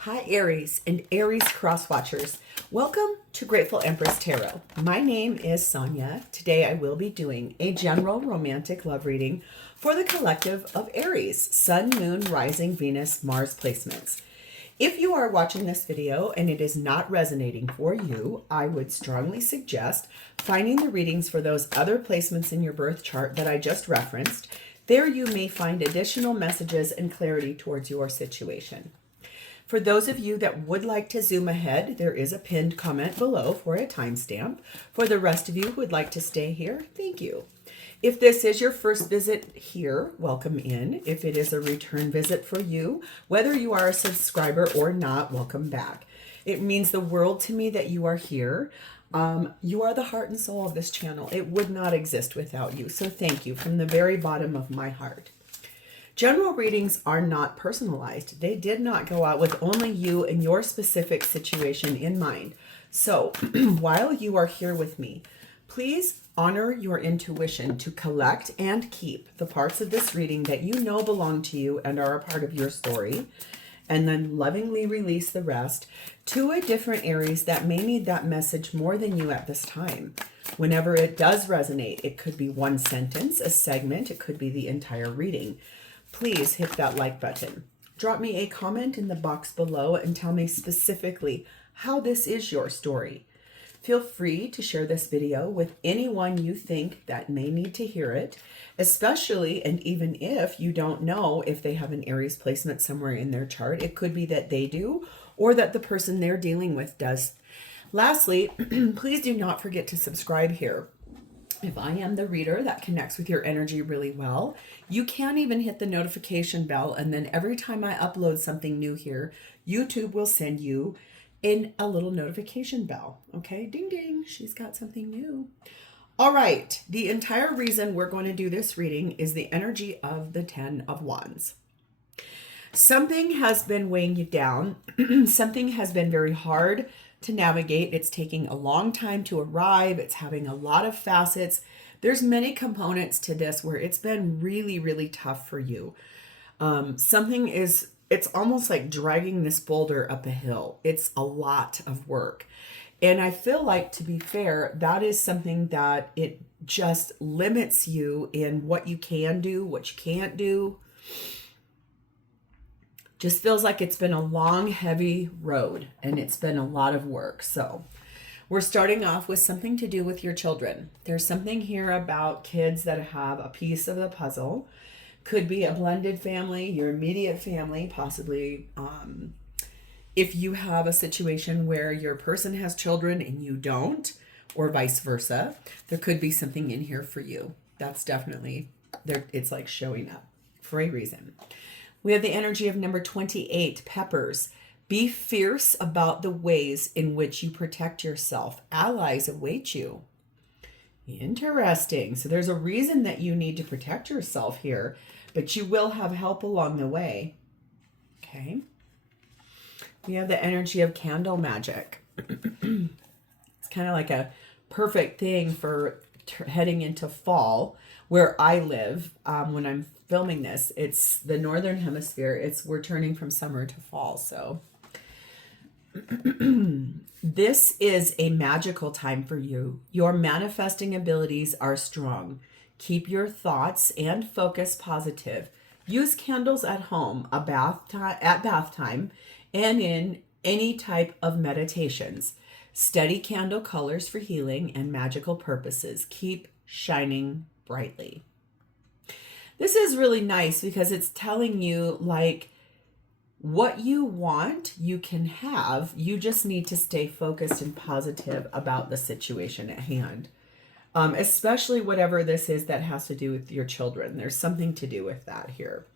Hi Aries and Aries cross-watchers. Welcome to Grateful Empress Tarot. My name is Sonia. Today I will be doing a general romantic love reading for the collective of Aries, Sun, Moon, Rising, Venus, Mars placements. If you are watching this video and it is not resonating for you, I would strongly suggest finding the readings for those other placements in your birth chart that I just referenced. There you may find additional messages and clarity towards your situation. For those of you that would like to zoom ahead, there is a pinned comment below for a timestamp. For the rest of you who would like to stay here, thank you. If this is your first visit here, welcome in. If it is a return visit for you, whether you are a subscriber or not, welcome back. It means the world to me that you are here. You are the heart and soul of this channel. It would not exist without you. So thank you from the very bottom of my heart. General readings are not personalized. They did not go out with only you and your specific situation in mind. So while you are here with me, please honor your intuition to collect and keep the parts of this reading that you know belong to you and are a part of your story, and then lovingly release the rest to a different Aries that may need that message more than you at this time. Whenever it does resonate, it could be one sentence, a segment, it could be the entire reading. Please hit that like button. Drop me a comment in the box below and tell me specifically how this is your story. Feel free to share this video with anyone you think that may need to hear it, especially and even if you don't know if they have an Aries placement somewhere in their chart. It could be that they do or that the person they're dealing with does. Lastly, please do not forget to subscribe here. If I am the reader that connects with your energy really well, you can even hit the notification bell, and then every time I upload something new here, YouTube will send you in a little notification bell. Okay, ding ding, she's got something new. All right, the entire reason we're going to do this reading is the energy of the 10 of Wands. Something has been weighing you down. Something has been very hard to navigate. It's taking a long time to arrive. It's having a lot of facets. There's many components to this where it's been really, really tough for you. It's almost like dragging this boulder up a hill. It's a lot of work. And I feel like, to be fair, that is something that it just limits you in what you can do, what you can't do. Just feels like it's been a long, heavy road, and it's been a lot of work. So we're starting off with something to do with your children. There's something here about kids that have a piece of the puzzle. Could be a blended family, your immediate family, possibly if you have a situation where your person has children and you don't, or vice versa. There could be something in here for you. That's definitely there. It's like showing up for a reason. We have the energy of number 28, Peppers. Be fierce about the ways in which you protect yourself. Allies await you. Interesting. So there's a reason that you need to protect yourself here, but you will have help along the way. Okay. We have the energy of candle magic. It's kind of like a perfect thing for heading into fall where I live. When I'm filming this, it's the northern hemisphere. We're turning from summer to fall. So this is a magical time for you. Your manifesting abilities are strong. Keep your thoughts and focus positive. Use candles at home, at bath time, and in any type of meditations. Study candle colors for healing and magical purposes. Keep shining brightly. This is really nice because it's telling you, like, what you want, you can have. You just need to stay focused and positive about the situation at hand. Especially whatever this is that has to do with your children. There's something to do with that here.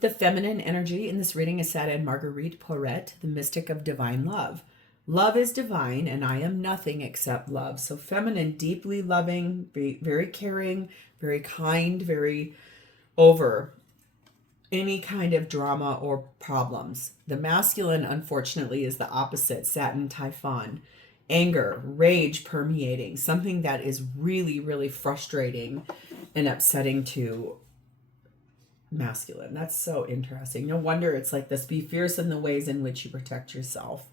The feminine energy in this reading is said in Marguerite Porete, the mystic of divine love. Love is divine, and I am nothing except love. So feminine, deeply loving, very caring, very kind, very over any kind of drama or problems. The masculine, unfortunately, is the opposite, Saturn Typhon. Anger, rage permeating, something that is really, really frustrating and upsetting to masculine. That's so interesting. No wonder it's like this. Be fierce in the ways in which you protect yourself.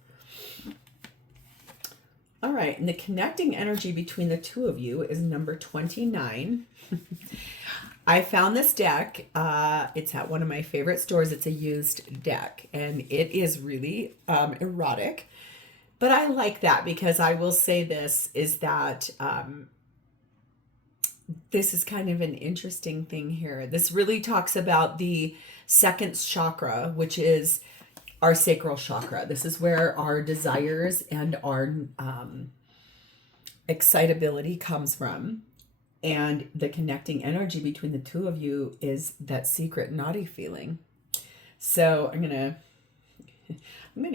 All right. And the connecting energy between the two of you is number 29. I found this deck. It's at one of my favorite stores. It's a used deck, and it is really erotic. But I like that because I will say this is that this is kind of an interesting thing here. This really talks about the second chakra, which is our sacral chakra. This is where our desires and our excitability comes from. And the connecting energy between the two of you is that secret naughty feeling. So I'm gonna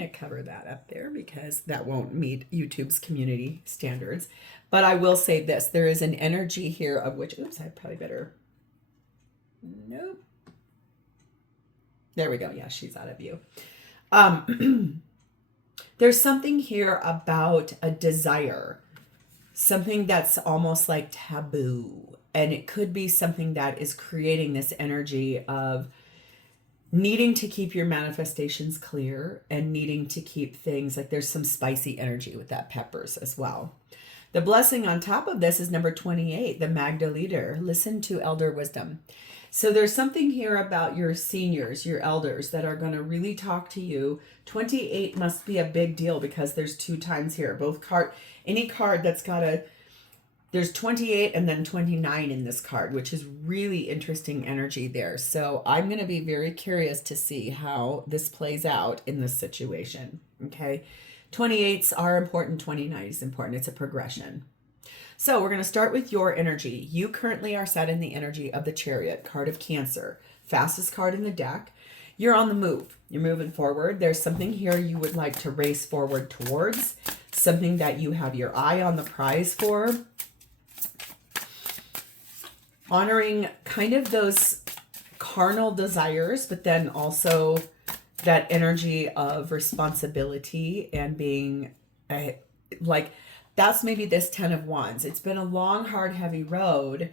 cover that up there because that won't meet YouTube's community standards. But I will say this, there is an energy here of which, oops, I probably better, nope. There we go. Yeah, she's out of view. There's something here about a desire, something that's almost like taboo. And it could be something that is creating this energy of needing to keep your manifestations clear and needing to keep things like there's some spicy energy with that peppers as well. The blessing on top of this is number 28, the Magda leader. Listen to elder wisdom. So there's something here about your seniors, your elders that are going to really talk to you. 28 must be a big deal because there's 2 times here. Any card that's got there's 28 and then 29 in this card, which is really interesting energy there. So I'm going to be very curious to see how this plays out in this situation. Okay. 28s are important. 29 is important. It's a progression. So we're going to start with your energy. You currently are set in the energy of the Chariot, card of Cancer, fastest card in the deck. You're on the move. You're moving forward. There's something here you would like to race forward towards, something that you have your eye on the prize for. Honoring kind of those carnal desires, but then also that energy of responsibility and being that's maybe this 10 of Wands. It's been a long, hard, heavy road.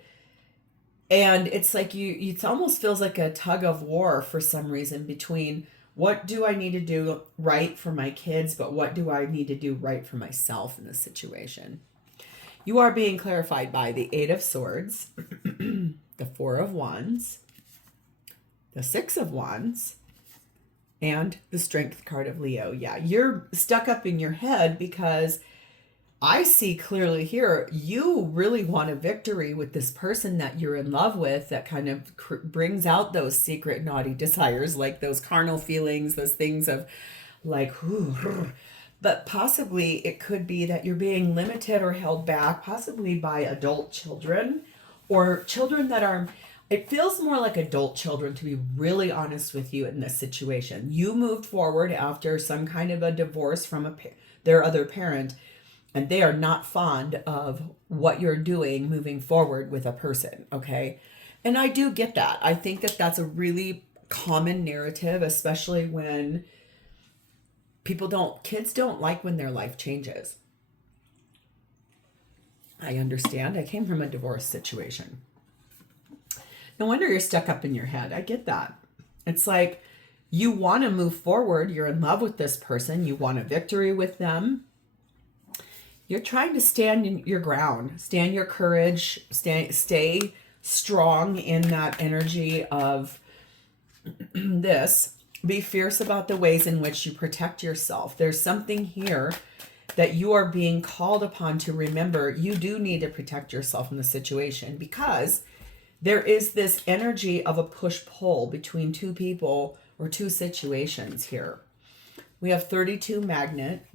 And it's like it almost feels like a tug of war for some reason between what do I need to do right for my kids, but what do I need to do right for myself in this situation? You are being clarified by the 8 of Swords, the 4 of Wands, the 6 of Wands, and the Strength card of Leo. Yeah, you're stuck up in your head because I see clearly here, you really want a victory with this person that you're in love with that kind of brings out those secret naughty desires, like those carnal feelings, those things of like, but possibly it could be that you're being limited or held back, possibly by adult children or children that are, it feels more like adult children, to be really honest with you in this situation. You moved forward after some kind of a divorce from their other parent, and they are not fond of what you're doing moving forward with a person, okay? And I do get that. I think that that's a really common narrative, especially when kids don't like when their life changes. I understand. I came from a divorce situation. No wonder you're stuck up in your head. I get that. It's like you want to move forward. You're in love with this person. You want a victory with them. You're trying to stand in your ground, stand your courage, stay strong in that energy of this. Be fierce about the ways in which you protect yourself. There's something here that you are being called upon to remember. You do need to protect yourself in the situation because there is this energy of a push-pull between 2 people or 2 situations here. We have 32 magnet.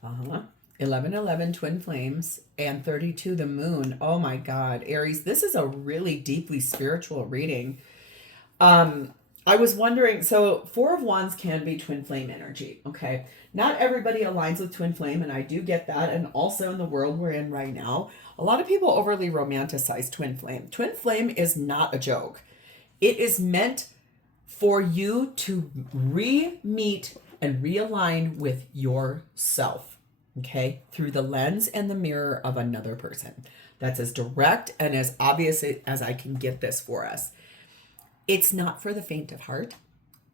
1111 twin flames and 32 the moon. Oh my God, Aries, this is a really deeply spiritual reading. I was wondering, so 4 of Wands can be twin flame energy, okay? Not everybody aligns with twin flame, and I do get that. And also in the world we're in right now, a lot of people overly romanticize twin flame. Twin flame is not a joke. It is meant for you to re-meet and realign with yourself, okay? Through the lens and the mirror of another person. That's as direct and as obvious as I can get this for us. It's not for the faint of heart.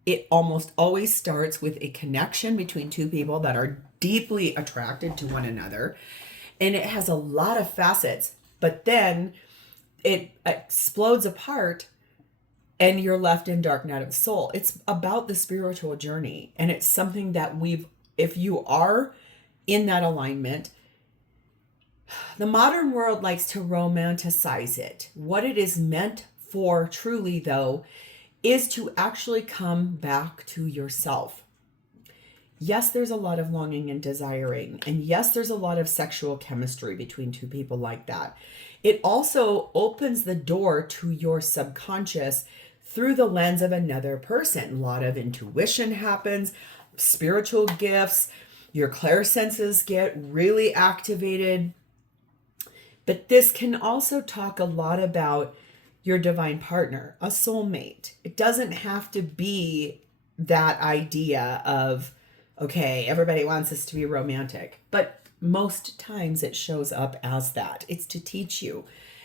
It almost always starts with a connection between two people that are deeply attracted to one another. And it has a lot of facets, but then it explodes apart and you're left in dark night of the soul. It's about the spiritual journey. And it's something that if you are in that alignment, the modern world likes to romanticize it. What it is meant for truly, though, is to actually come back to yourself. Yes, there's a lot of longing and desiring. And yes, there's a lot of sexual chemistry between two people like that. It also opens the door to your subconscious through the lens of another person. A lot of intuition happens, spiritual gifts, your clairsenses get really activated. But this can also talk a lot about your divine partner, a soulmate. It doesn't have to be that idea of, okay, everybody wants this to be romantic, but most times it shows up as that. It's to teach you.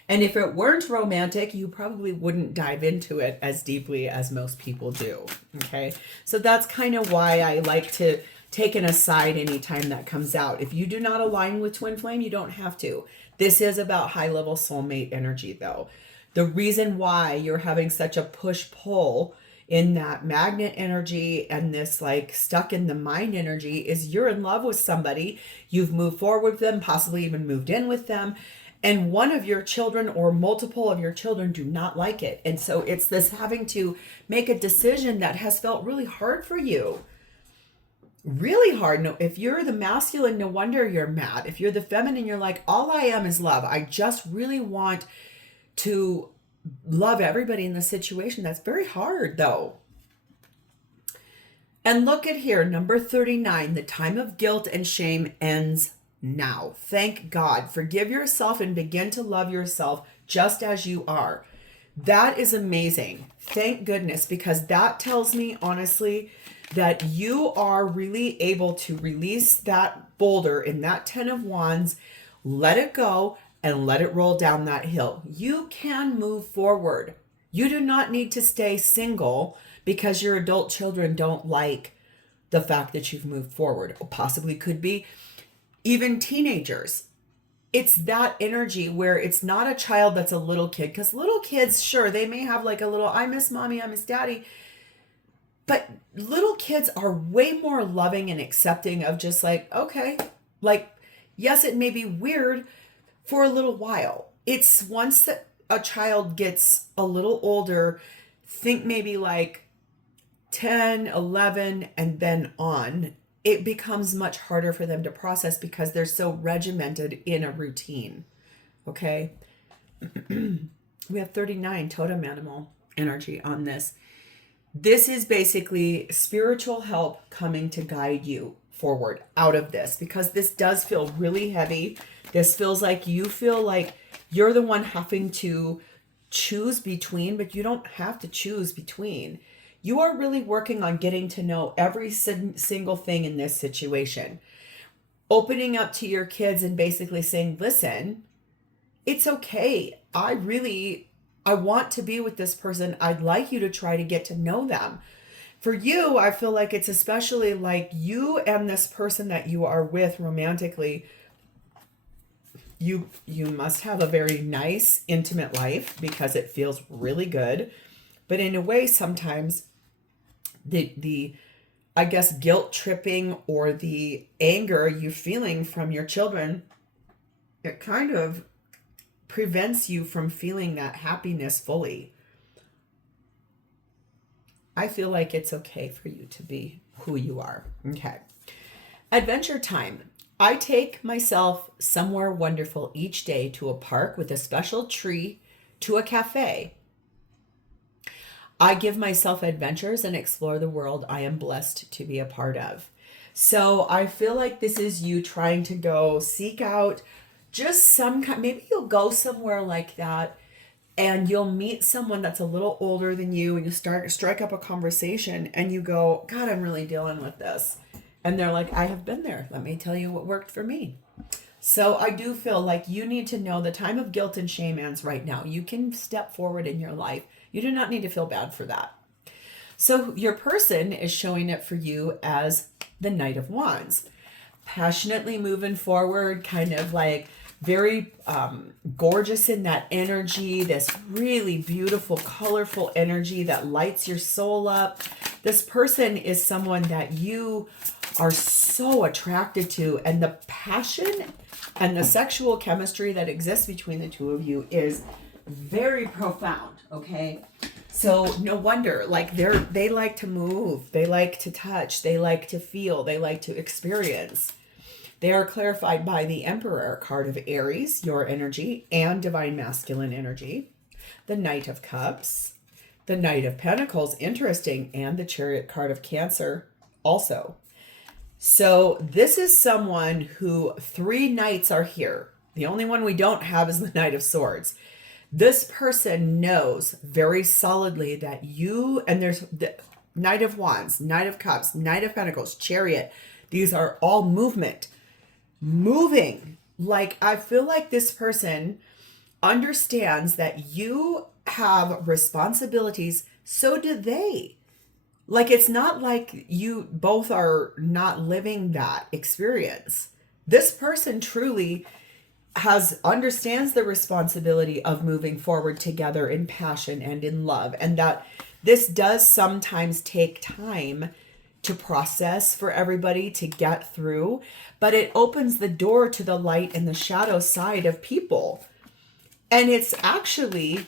And if it weren't romantic, you probably wouldn't dive into it as deeply as most people do. Okay. So that's kind of why I like to take an aside anytime that comes out. If you do not align with twin flame, you don't have to. This is about high level soulmate energy though. The reason why you're having such a push-pull in that magnet energy and this like stuck in the mind energy is you're in love with somebody, you've moved forward with them, possibly even moved in with them, and one of your children or multiple of your children do not like it. And so it's this having to make a decision that has felt really hard for you. Really hard. No, if you're the masculine, no wonder you're mad. If you're the feminine, you're like, all I am is love. I just really want to love everybody in the situation. That's very hard though. And look at here, number 39, the time of guilt and shame ends now. Thank God. Forgive yourself and begin to love yourself just as you are. That is amazing. Thank goodness, because that tells me honestly that you are really able to release that boulder in that 10 of Wands, let it go, and let it roll down that hill. You can move forward. You do not need to stay single because your adult children don't like the fact that you've moved forward. Or possibly could be even teenagers. It's that energy where it's not a child that's a little kid. Because little kids, sure, they may have like a little, I miss mommy, I miss daddy. But little kids are way more loving and accepting of just like, okay, like, yes, it may be weird for a little while. It's once that a child gets a little older, think maybe like 10, 11, and then on, it becomes much harder for them to process because they're so regimented in a routine. Okay. We have 39 totem animal energy on this. This is basically spiritual help coming to guide you forward out of this, because this does feel really heavy. This feels like you feel like you're the one having to choose between, but you don't have to choose between. You are really working on getting to know every single thing in this situation. Opening up to your kids and basically saying, listen, it's okay. I want to be with this person. I'd like you to try to get to know them. For you, I feel like it's especially like you and this person that you are with romantically, you must have a very nice, intimate life because it feels really good. But in a way, sometimes the I guess guilt tripping or the anger you're feeling from your children, it kind of prevents you from feeling that happiness fully. I feel like it's okay for you to be who you are. Okay. Adventure time. I take myself somewhere wonderful each day, to a park with a special tree, to a cafe. I give myself adventures and explore the world I am blessed to be a part of. So I feel like this is you trying to go seek out just some kind, maybe you'll go somewhere like that and you'll meet someone that's a little older than you and you strike up a conversation and you go, God, I'm really dealing with this. And they're like, I have been there. Let me tell you what worked for me. So I do feel like you need to know the time of guilt and shame ends right now. You can step forward in your life. You do not need to feel bad for that. So your person is showing up for you as the Knight of Wands. Passionately moving forward, kind of like very gorgeous in that energy, this really beautiful, colorful energy that lights your soul up. This person is someone that you are so attracted to, and the passion and the sexual chemistry that exists between the two of you is very profound, okay? So no wonder, like they like to move, they like to touch, they like to feel, they like to experience. They are clarified by the Emperor card of Aries, your energy, and Divine Masculine energy. The Knight of Cups, the Knight of Pentacles, interesting, and the Chariot card of Cancer also. So this is someone who 3 knights are here. The only one we don't have is the Knight of Swords. This person knows very solidly that you, and there's the Knight of Wands, Knight of Cups, Knight of Pentacles, Chariot. These are all moving. Like, I feel like this person understands that you have responsibilities. So do they. Like, it's not like you both are not living that experience. This person truly understands the responsibility of moving forward together in passion and in love, and that this does sometimes take time to process for everybody to get through, but it opens the door to the light and the shadow side of people. And it's actually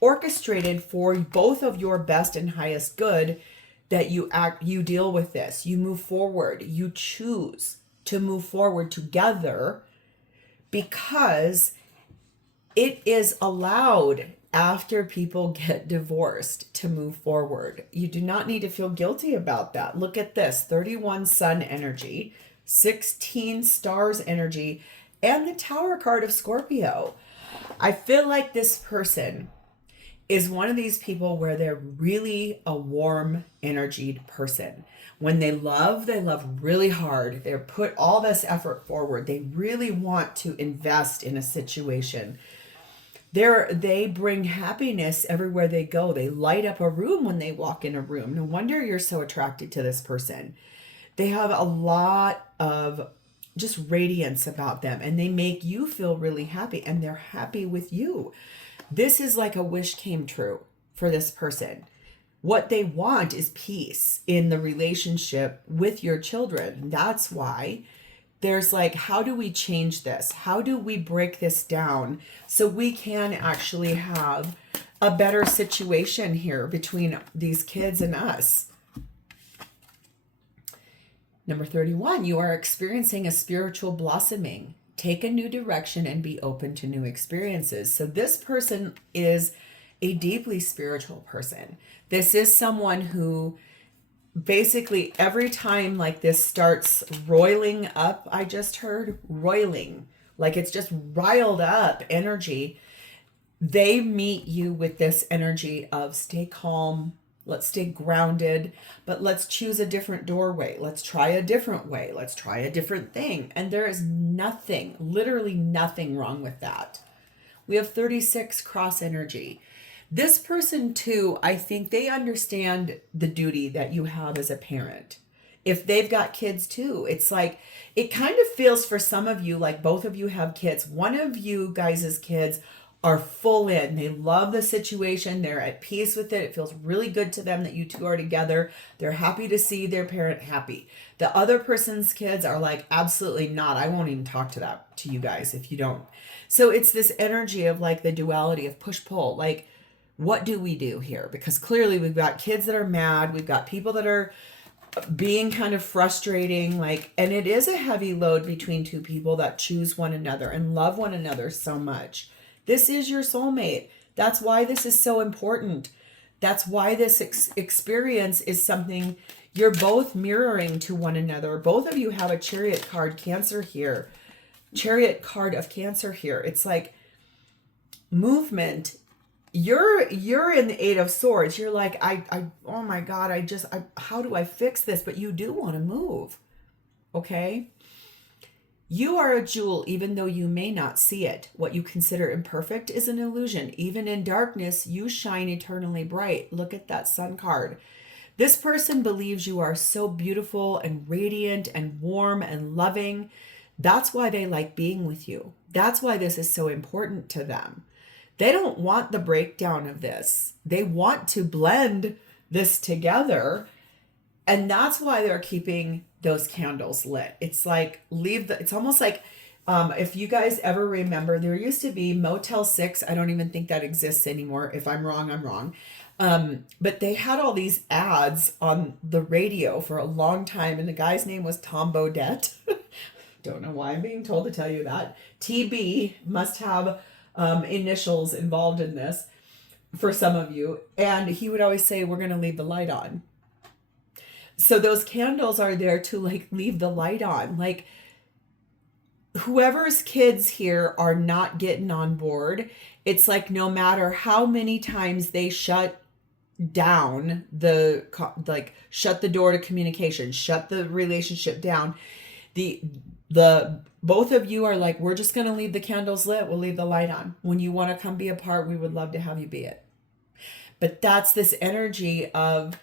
orchestrated for both of your best and highest good that you deal with this. You move forward. You choose to move forward together because it is allowed after people get divorced to move forward. You do not need to feel guilty about that. Look at this, 31 Sun energy, 16 Stars energy, and the Tower card of Scorpio. I feel like this person is one of these people where they're really a warm energied person. When they love really hard. They put all this effort forward. They really want to invest in a situation. They bring happiness everywhere they go. They light up a room when they walk in a room. No wonder you're so attracted to this person. They have a lot of just radiance about them, and they make you feel really happy, and they're happy with you. This is like a wish came true for this person. What they want is peace in the relationship with your children. That's why there's like, how do we change this? How do we break this down so we can actually have a better situation here between these kids and us? Number 31, you are experiencing a spiritual blossoming. Take a new direction and be open to new experiences. So this person is a deeply spiritual person. This is someone who basically every time like this starts roiling up, I just heard roiling, like it's just riled up energy. They meet you with this energy of stay calm, let's stay grounded, but let's choose a different doorway. Let's try a different way. Let's try a different thing. And there is nothing, literally nothing wrong with that. We have 36 cross energy. This person too, I think they understand the duty that you have as a parent. If they've got kids too, it's like, it kind of feels for some of you like both of you have kids. One of you guys' kids are full in. They love the situation. They're at peace with it. It feels really good to them that you two are together. They're happy to see their parent happy. The other person's kids are like, absolutely not. I won't even talk to you guys if you don't. So it's this energy of like the duality of push-pull. Like, what do we do here? Because clearly we've got kids that are mad. We've got people that are being kind of frustrating, like, and it is a heavy load between two people that choose one another and love one another so much. This is your soulmate. That's why this is so important. That's why this experience is something you're both mirroring to one another. Both of you have a Chariot card Cancer here. Chariot card of Cancer here. It's like movement. You're in the 8 of Swords. You're like, oh my God, how do I fix this? But you do want to move. Okay. You are a jewel even though you may not see it. What you consider imperfect is an illusion. Even in darkness, you shine eternally bright. Look at that sun card. This person believes you are so beautiful and radiant and warm and loving. That's why they like being with you. That's why this is so important to them. They don't want the breakdown of this. They want to blend this together. And that's why they're keeping those candles lit. It's like it's almost like if you guys ever remember, there used to be Motel 6. I don't even think that exists anymore. If I'm wrong, I'm wrong. But they had all these ads on the radio for a long time. And the guy's name was Tom Bodette. Don't know why I'm being told to tell you that. TB must have initials involved in this for some of you. And he would always say, we're going to leave the light on. So those candles are there to like leave the light on. Like whoever's kids here are not getting on board. It's like no matter how many times they shut down shut the door to communication, shut the relationship down, the both of you are like, we're just going to leave the candles lit. We'll leave the light on. When you want to come be a part, we would love to have you be it. But that's this energy of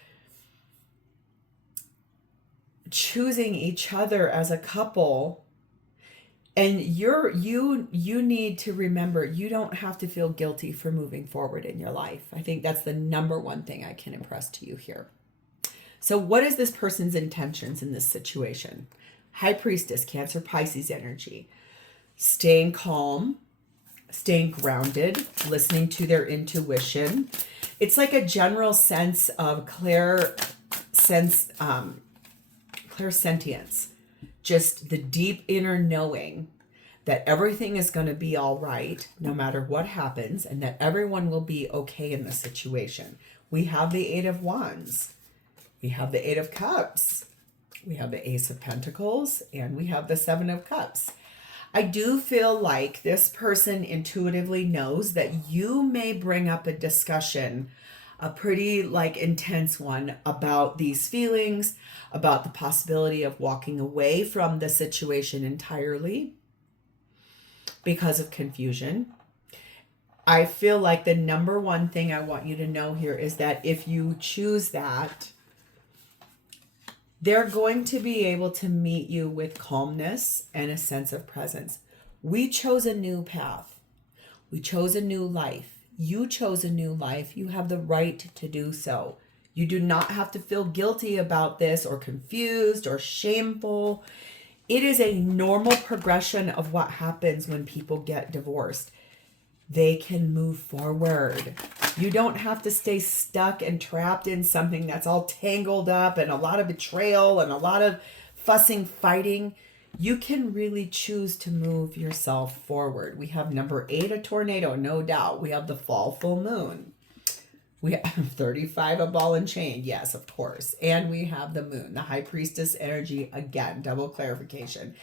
choosing each other as a couple. And you need to remember, you don't have to feel guilty for moving forward in your life. I think that's the number one thing I can impress to you here. So what is this person's intentions in this situation? High Priestess, Cancer, Pisces energy. Staying calm, staying grounded, listening to their intuition. It's like a general sense of clairsentience. Just the deep inner knowing that everything is going to be all right no matter what happens, and that everyone will be okay in the situation. We have the Eight of Wands. We have the Eight of Cups. We have the Ace of Pentacles, and we have the Seven of Cups. I do feel like this person intuitively knows that you may bring up a discussion, a pretty intense one, about these feelings, about the possibility of walking away from the situation entirely because of confusion. I feel like the number one thing I want you to know here is that if you choose that, they're going to be able to meet you with calmness and a sense of presence. We chose a new path. We chose a new life. You chose a new life. You have the right to do so. You do not have to feel guilty about this or confused or shameful. It is a normal progression of what happens when people get divorced. They can move forward. You don't have to stay stuck and trapped in something that's all tangled up and a lot of betrayal and a lot of fussing, fighting. You can really choose to move yourself forward. We have number 8, a tornado, no doubt. We have the fall, full moon. We have 35, a ball and chain. Yes, of course. And we have the moon, the High Priestess energy. Again, double clarification.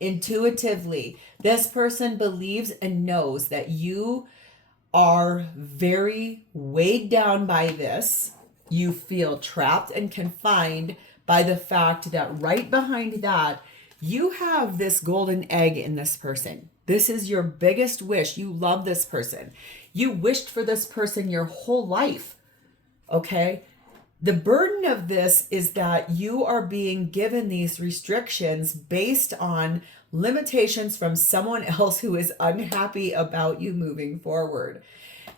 Intuitively, this person believes and knows that you are very weighed down by this. You feel trapped and confined by the fact that right behind that, you have this golden egg in this person. This is your biggest wish. You love this person. You wished for this person your whole life. Okay? The burden of this is that you are being given these restrictions based on limitations from someone else who is unhappy about you moving forward.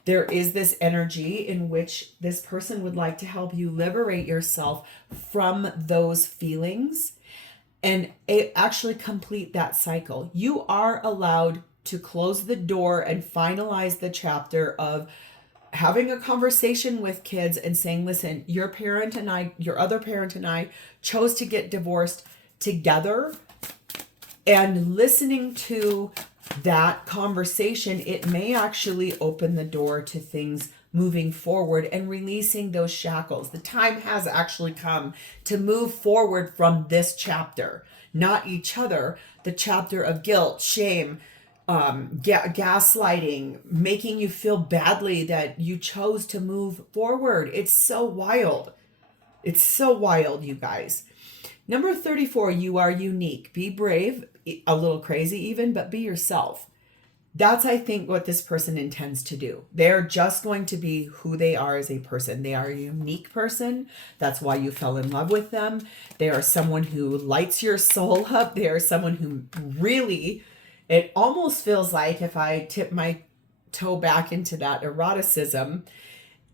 There is this energy in which this person would like to help you liberate yourself from those feelings and actually complete that cycle. You are allowed to close the door and finalize the chapter of having a conversation with kids and saying, listen, your parent and I, your other parent and I chose to get divorced together, and listening to that conversation, it may actually open the door to things moving forward and releasing those shackles. The time has actually come to move forward from this chapter, not each other, the chapter of guilt, shame, gaslighting, making you feel badly that you chose to move forward. It's so wild. It's so wild, you guys. Number 34, you are unique. Be brave, a little crazy even, but be yourself. That's, I think, what this person intends to do. They're just going to be who they are as a person. They are a unique person. That's why you fell in love with them. They are someone who lights your soul up. They are someone who really, it almost feels like, if I tip my toe back into that eroticism,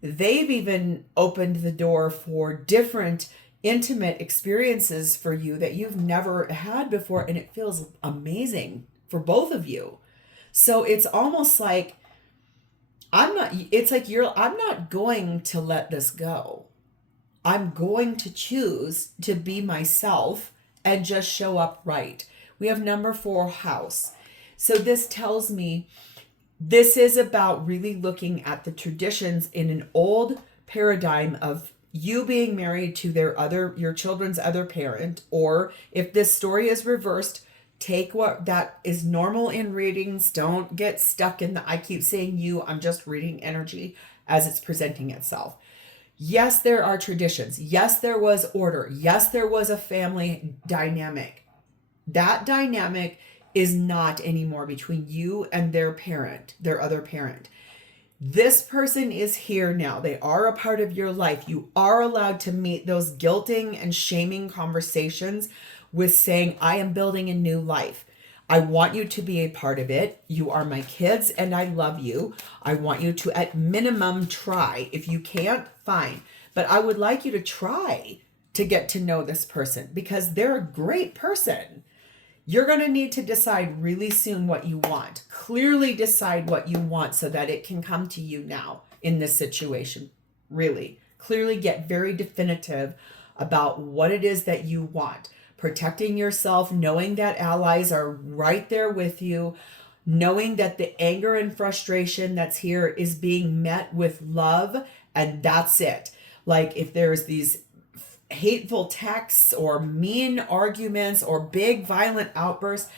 they've even opened the door for different intimate experiences for you that you've never had before. And it feels amazing for both of you. So it's almost like I'm not going to let this go. I'm going to choose to be myself and just show up right. We have number 4, house. So this tells me this is about really looking at the traditions in an old paradigm of you being married to your children's other parent, or if this story is reversed, take what that is normal in readings. Don't get stuck in I keep saying I'm just reading energy as it's presenting itself. Yes, there are traditions. Yes, there was order. Yes, there was a family dynamic. That dynamic is not anymore between you and their parent, their other parent. This person is here now. They are a part of your life. You are allowed to meet those guilting and shaming conversations with saying, I am building a new life. I want you to be a part of it. You are my kids and I love you. I want you to, at minimum, try. If you can't, fine. But I would like you to try to get to know this person because they're a great person. You're going to need to decide really soon what you want. Clearly decide what you want so that it can come to you now in this situation. Really. Clearly get very definitive about what it is that you want. Protecting yourself, knowing that allies are right there with you, knowing that the anger and frustration that's here is being met with love, and that's it. Like if there's these hateful texts or mean arguments or big violent outbursts,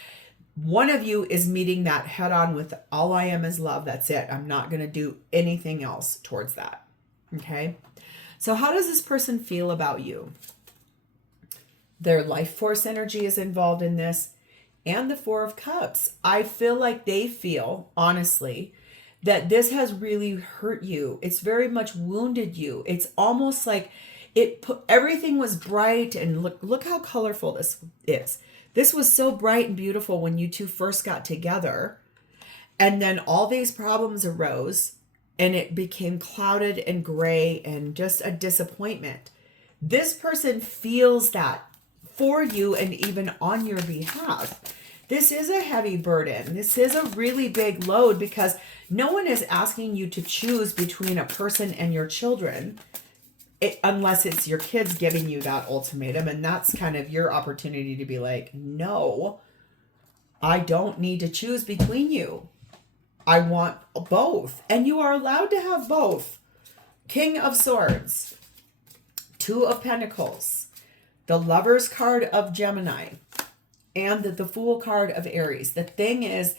one of you is meeting that head on with all I am is love. That's it. I'm not going to do anything else towards that. Okay. So how does this person feel about you? Their life force energy is involved in this, and the 4 of Cups. I feel like they feel, honestly, that this has really hurt you. It's very much wounded you. It's almost like everything was bright, and look how colorful this is. This was so bright and beautiful when you two first got together, and then all these problems arose, and it became clouded and gray and just a disappointment. This person feels that for you and even on your behalf. This is a heavy burden. This is a really big load because no one is asking you to choose between a person and your children, unless it's your kids giving you that ultimatum. And that's kind of your opportunity to be like, no, I don't need to choose between you. I want both. And you are allowed to have both. King of Swords, 2 of Pentacles, the Lover's card of Gemini, and the Fool card of Aries. The thing is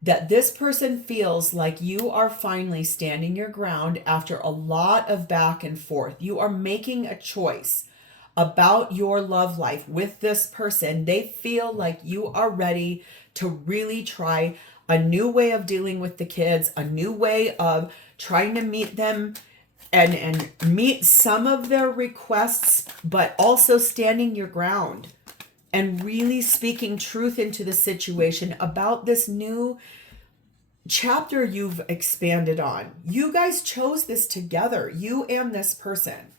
that this person feels like you are finally standing your ground after a lot of back and forth. You are making a choice about your love life with this person. They feel like you are ready to really try a new way of dealing with the kids, a new way of trying to meet them and meet some of their requests, but also standing your ground and really speaking truth into the situation about this new chapter you've expanded on. You guys chose this together, you and this person.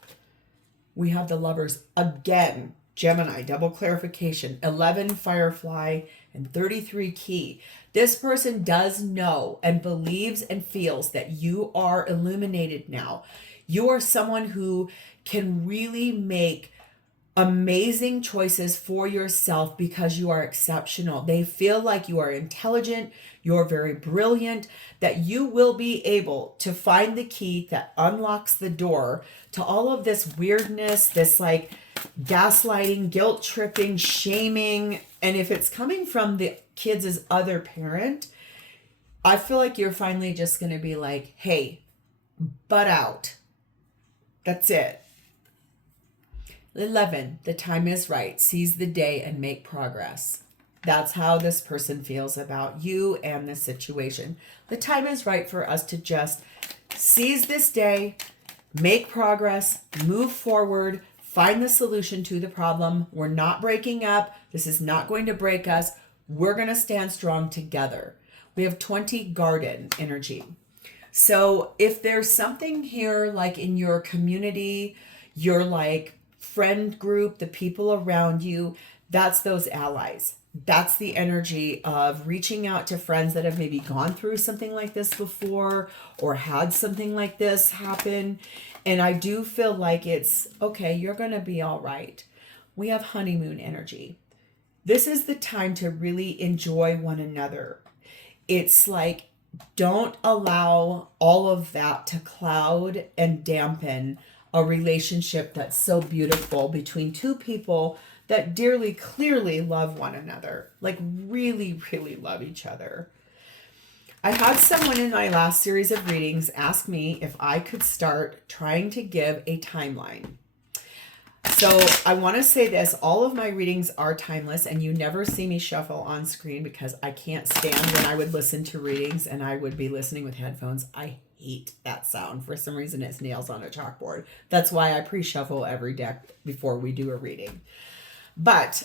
We have the Lovers again, Gemini, double clarification, 11 Firefly, and 33 Key. This person does know and believes and feels that you are illuminated now. You are someone who can really make amazing choices for yourself because you are exceptional. They feel like you are intelligent, you're very brilliant, that you will be able to find the key that unlocks the door to all of this weirdness, this like gaslighting, guilt tripping, shaming. And if it's coming from the kids' other parent, I feel like you're finally just going to be like, hey, butt out. That's it. 11, the time is right. Seize the day and make progress. That's how this person feels about you and the situation. The time is right for us to just seize this day, make progress, move forward, find the solution to the problem. We're not breaking up. This is not going to break us. We're going to stand strong together. We have 20 garden energy. So if there's something here like in your community, your like friend group, the people around you, that's those allies. That's the energy of reaching out to friends that have maybe gone through something like this before or had something like this happen. And I do feel like it's okay, you're going to be all right. We have honeymoon energy. This is the time to really enjoy one another. It's like, don't allow all of that to cloud and dampen a relationship that's so beautiful between two people that dearly, clearly love one another, like really, really love each other. I had someone in my last series of readings ask me if I could start trying to give a timeline. So I want to say this, all of my readings are timeless and you never see me shuffle on screen because I can't stand when I would listen to readings and I would be listening with headphones. I hate that sound. For some reason, it's nails on a chalkboard. That's why I pre-shuffle every deck before we do a reading. But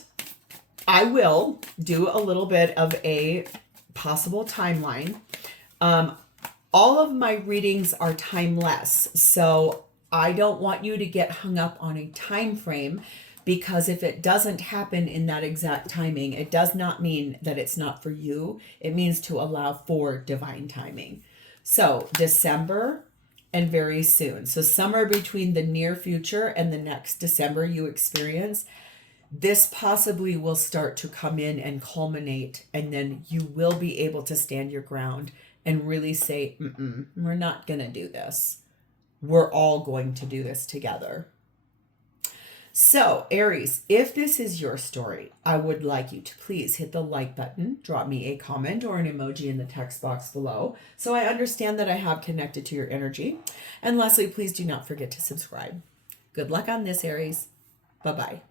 I will do a little bit of a possible timeline. All of my readings are timeless, so I don't want you to get hung up on a time frame, because if it doesn't happen in that exact timing, it does not mean that it's not for you. It means to allow for divine timing. So December and very soon. So somewhere between the near future and the next December you experience, this possibly will start to come in and culminate, and then you will be able to stand your ground and really say, we're not going to do this. We're all going to do this together. So Aries, if this is your story, I would like you to please hit the like button, drop me a comment or an emoji in the text box below so I understand that I have connected to your energy. And lastly, please do not forget to subscribe. Good luck on this, Aries. Bye-bye.